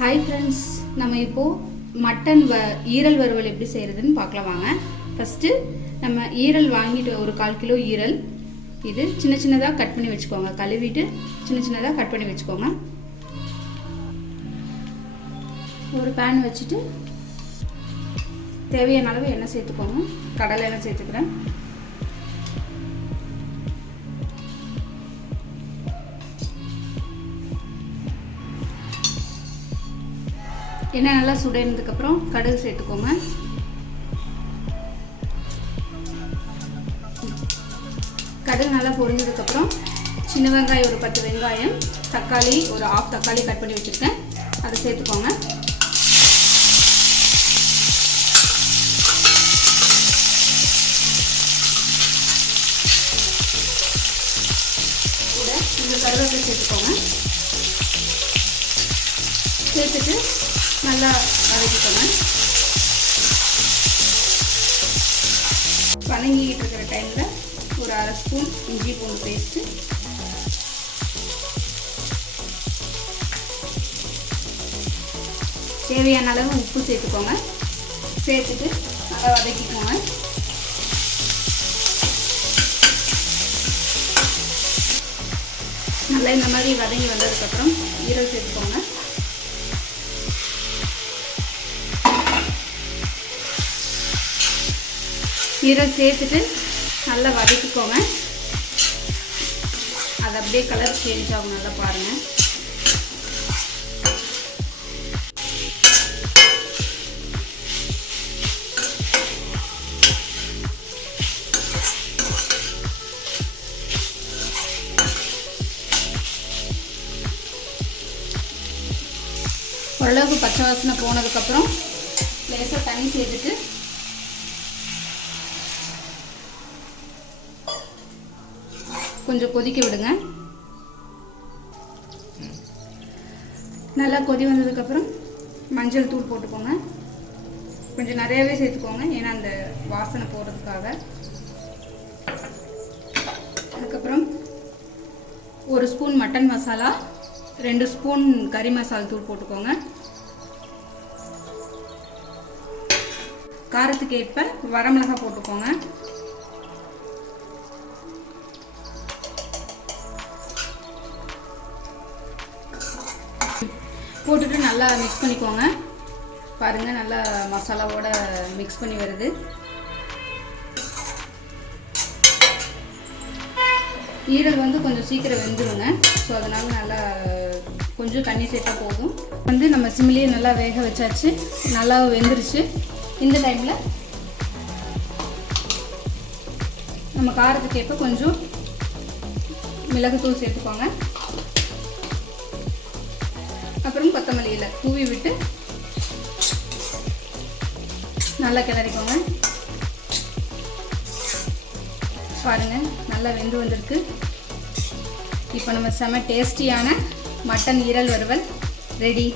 Hi friends, நம்ம இப்போது mutton ஈரல் வறுவல் எப்படி செய்கிறதுன்னு பார்க்கலாம் வாங்க. ஃபஸ்ட்டு நம்ம ஈரல் வாங்கிட்டு ஒரு 1/4 கிலோ ஈரல் இது சின்ன சின்னதாக கட் பண்ணி வச்சுக்கோங்க. கழுவிட்டு சின்ன சின்னதாக கட் பண்ணி வச்சுக்கோங்க. ஒரு பேன் வச்சுட்டு தேவையான அளவு எண்ணெய் சேர்த்துக்கோங்க. கடலை எண்ணெய் சேர்த்துக்கிறேன். எண்ணெய் நல்லா சுடனதுக்கப்புறம் கடுகு சேர்த்துக்கோங்க. கடுகு நல்லா பொரிஞ்சதுக்கப்புறம் சின்ன வெங்காயம் ஒரு 10 வெங்காயம், தக்காளி ஒரு 1/2 தக்காளி கட் பண்ணி வச்சுருக்கேன், அதை சேர்த்துக்கோங்க. கூட இந்த கருவேப்பிலை சேர்த்துக்கோங்க. சேர்த்துட்டு நல்லா வதக்கிக்கோங்க. வதங்கிக்கிட்டு இருக்கிற டைமில் ஒரு 1/2 ஸ்பூன் இஞ்சி பூண்டு பேஸ்ட்டு, தேவையான அளவு உப்பு சேர்த்துக்கோங்க. சேர்த்துட்டு நல்லா வதக்கிக்கோங்க. நல்லா இந்த மாதிரி வதங்கி வந்ததுக்கப்புறம் ஈரல் சேர்த்துக்கோங்க. ஈரல் சேர்த்துட்டு நல்லா வதக்கிக்கோங்க. அது அப்படியே கலர் சேஞ்ச் ஆகும், நல்லா பாருங்கள். ஓரளவுக்கு பச்சை வாசனை போனதுக்கப்புறம் லேசாக தண்ணி சேர்த்துட்டு கொஞ்சம் கொதிக்க விடுங்க. நல்லா கொதி வந்ததுக்கப்புறம் மஞ்சள் தூள் போட்டுக்கோங்க. கொஞ்சம் நிறையாவே சேர்த்துக்கோங்க, ஏன்னா அந்த வாசனை போடுறதுக்காக. அதுக்கப்புறம் 1 ஸ்பூன் மட்டன் மசாலா, 2 ஸ்பூன் கறி மசாலா தூள் போட்டுக்கோங்க. காரத்துக்கு ஏற்ப வரமிளகாய் போட்டுக்கோங்க. போட்டுட்டு நல்லா மிக்ஸ் பண்ணிக்கோங்க. பாருங்கள், நல்லா மசாலாவோட மிக்ஸ் பண்ணி வருது. ஈரல் கொஞ்சம் சீக்கிரம் வெந்துடுங்க. ஸோ அதனால் நல்லா கொஞ்சம் தண்ணி சேர்த்தா போதும். நம்ம சிம்லேயே நல்லா வேக வச்சாச்சு, நல்லா வெந்துருச்சு. இந்த டைமில் நம்ம காரத்துக்கு ஏற்ப கொஞ்சம் மிளகுத்தூள் சேர்த்துக்கோங்க. அப்புறம் கொத்தமல்லி இலை தூவி விட்டு நல்லா கிளறிக்கோங்க. பாருங்கள், நல்லா வெந்து வந்திருக்கு. இப்போ நம்ம செம டேஸ்டியான மட்டன் ஈரல் வறுவல் ரெடி.